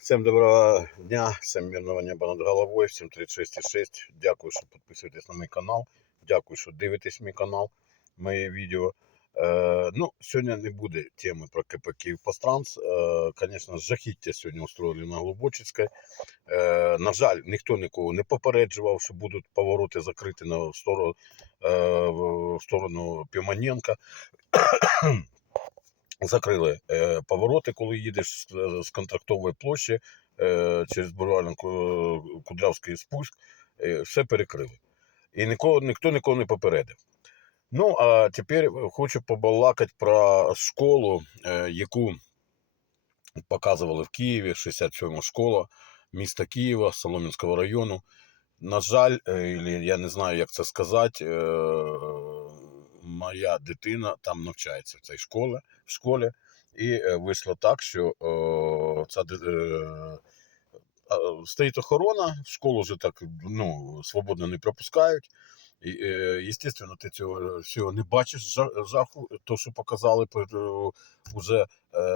Всім доброго дня, всім мирного неба над головою, всім 36,6. Дякую, що підписуєтесь на мій канал. Дякую, що дивитесь мій канал, мої відео. Е, ну, сьогодні не буде теми про КП Київпостранс. Е, звісно, жахіття сьогодні устроїли на Глубочицькій. Е, на жаль, ніхто нікого не попереджував, що будуть повороти закриті на сторону, е, в сторону Піманенка. Закрили е, повороти, коли їдеш з, е, контрактової площі е, через бульварно Кудрявський спуск, все перекрили. І нікого, ніхто нікого не попередив. Ну, а тепер хочу побалакати про школу, яку показували в Києві, 67-ма школа міста Києва, Солом'янського району. На жаль, я не знаю, як це сказати, моя дитина там навчається в цій школі, в школі. І е, вийшло так, що е, ця, е, стоїть охорона, в школу вже так ну, свободно не пропускають. І, е, естественно, ти цього всього не бачиш жаху, то, що показали вже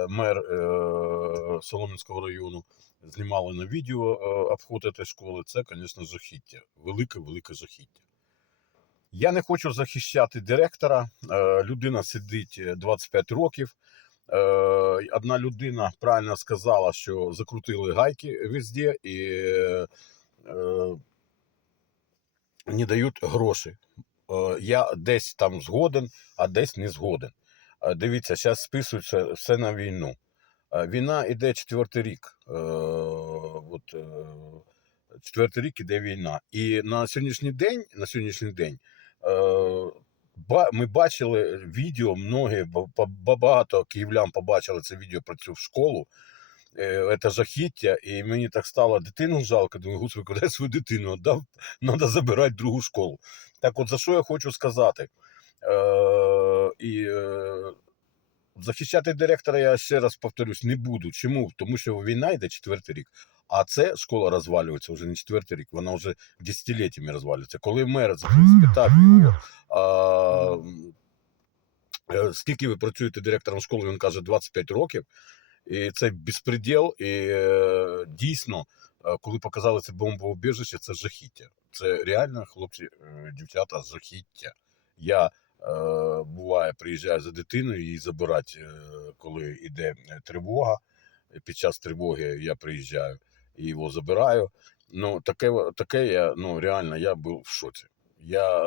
мер е, Солом'янського району, знімали на відео е, обход цієї школи. Це, звісно, жахіття. Велике-велике жахіття. Я не хочу захищати директора. Е, людина сидить е, 25 років. Е, одна людина правильно сказала, що закрутили гайки везде і е, не дають гроші. Е, я десь там згоден, а десь не згоден. Е, дивіться, зараз списується все на війну. Е, війна йде четвертий рік. Е, от, е, четвертий рік іде війна. І на сьогоднішній день, на сьогоднішній день е, ми бачили відео, многі, ба- ба- багато київлян побачили це відео про цю школу. Е, Це жахіття, і мені так стало дитину жалко. Думаю, господи, куди свою дитину віддав? Треба забирати другу школу. Так от за що я хочу сказати? Е, і е, захищати директора, я ще раз повторюсь, не буду. Чому? Тому що війна йде четвертий рік. А це школа розвалюється вже не четвертий рік, вона вже десятиліттями розвалюється. Коли мер спитав його, а, е, скільки ви працюєте директором школи, він каже 25 років. І це безпреділ. І е, дійсно, е, коли показали це бомбоубіжище, це жахіття. Це реально, хлопці, дівчата, жахіття. Я буває, приїжджаю за дитиною, її забирати, коли йде тривога. Під час тривоги я приїжджаю і його забираю. Ну, таке, таке я ну, реально я був в шоці. Я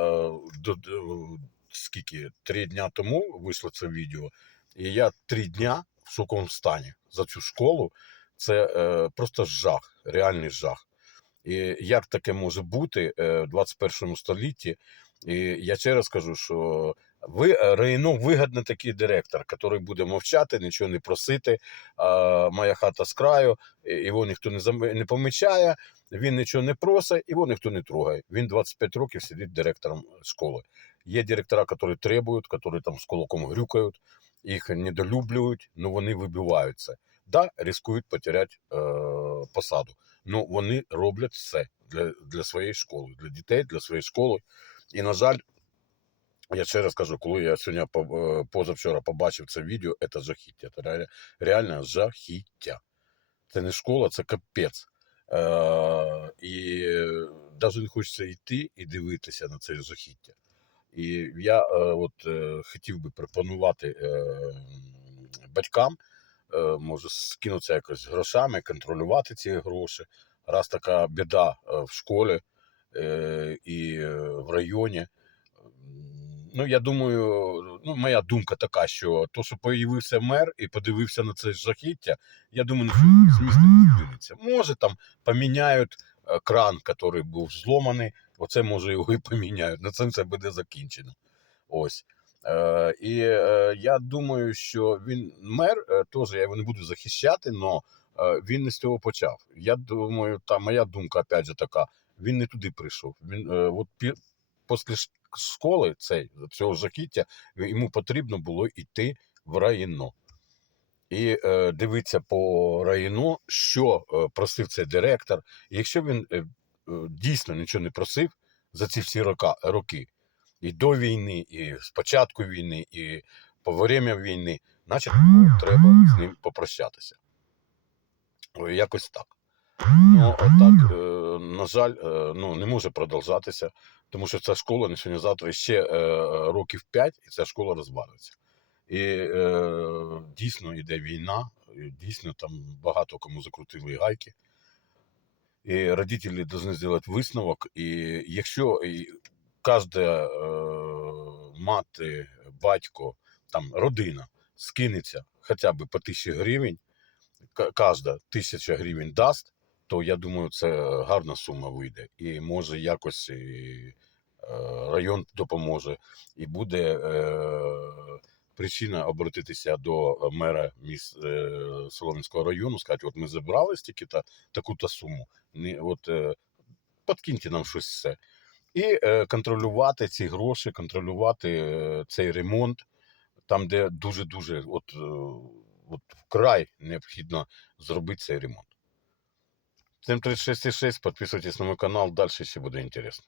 до, до, скільки три дня тому вийшло це відео, і я три дня в шоковому стані за цю школу. Це е, просто жах, реальний жах. І як таке може бути е, в 21 столітті? І я ще раз кажу, що ви е, Рейно вигідний такий директор, який буде мовчати, нічого не просити. А, моя хата з краю, його ніхто не зам- не помічає, він нічого не просить, його ніхто не трогає. Він 25 років сидить директором школи. Є директора, які требують, які там з кулаком грюкають, їх недолюблюють, але вони вибиваються. Да, ризикують потеряти е, посаду. Ну вони роблять все для, для своєї школи, для дітей, для своєї школи. І, на жаль, я ще раз кажу, коли я сьогодні е, позавчора побачив це відео, це жахіття. Це реально, жахіття. Це не школа, це капець. Е, і навіть не хочеться йти і дивитися на це жахіття. І я е, от, е, хотів би пропонувати е, батькам, е, може, скинутися якось грошами, контролювати ці гроші. Раз така біда е, в школі е, і е, в районі. Ну, я думаю, ну, моя думка така, що то, що появився мер і подивився на це жахіття, я думаю, нічого з міста не здвинеться. Може, там поміняють е, кран, який був зломаний, оце може його і поміняють. На цим це буде закінчено. Ось. Е, і е, я думаю, що він мер, е, теж я його не буду захищати, але він не з цього почав. Я думаю, та моя думка, опять же, така: він не туди прийшов. Він е, от після школи цей, цього жахіття йому потрібно було йти в районо. І е, дивитися по району, що е, просив цей директор. І якщо він е, е, дійсно нічого не просив за ці всі рока, роки, і до війни, і з початку війни, і по время війни, значить ну, треба з ним попрощатися. Якось так. Ну, так, е, на жаль, е, ну, не може продовжатися, тому що ця школа не сьогодні завтра ще е, років 5, і ця школа розвалиться. І е, дійсно йде війна, і дійсно там багато кому закрутили гайки. І родителі повинні зробити висновок. І якщо і кожна е, мати, батько, там, родина скинеться хоча б по тисячі гривень, кожна тисяча гривень дасть, то я думаю, це гарна сума вийде. І може якось і, е, район допоможе, і буде е, причина обратитися до мера міс, е, Солом'янського району, сказати, от ми забрали стільки-то таку-то суму, не, от, е, подкиньте нам щось все. І е, контролювати ці гроші, контролювати е, цей ремонт, там, де дуже-дуже от, е, от вкрай необхідно зробити цей ремонт. Цим 36,6, Подписывайтесь на мой канал, дальше, если будет інтересно.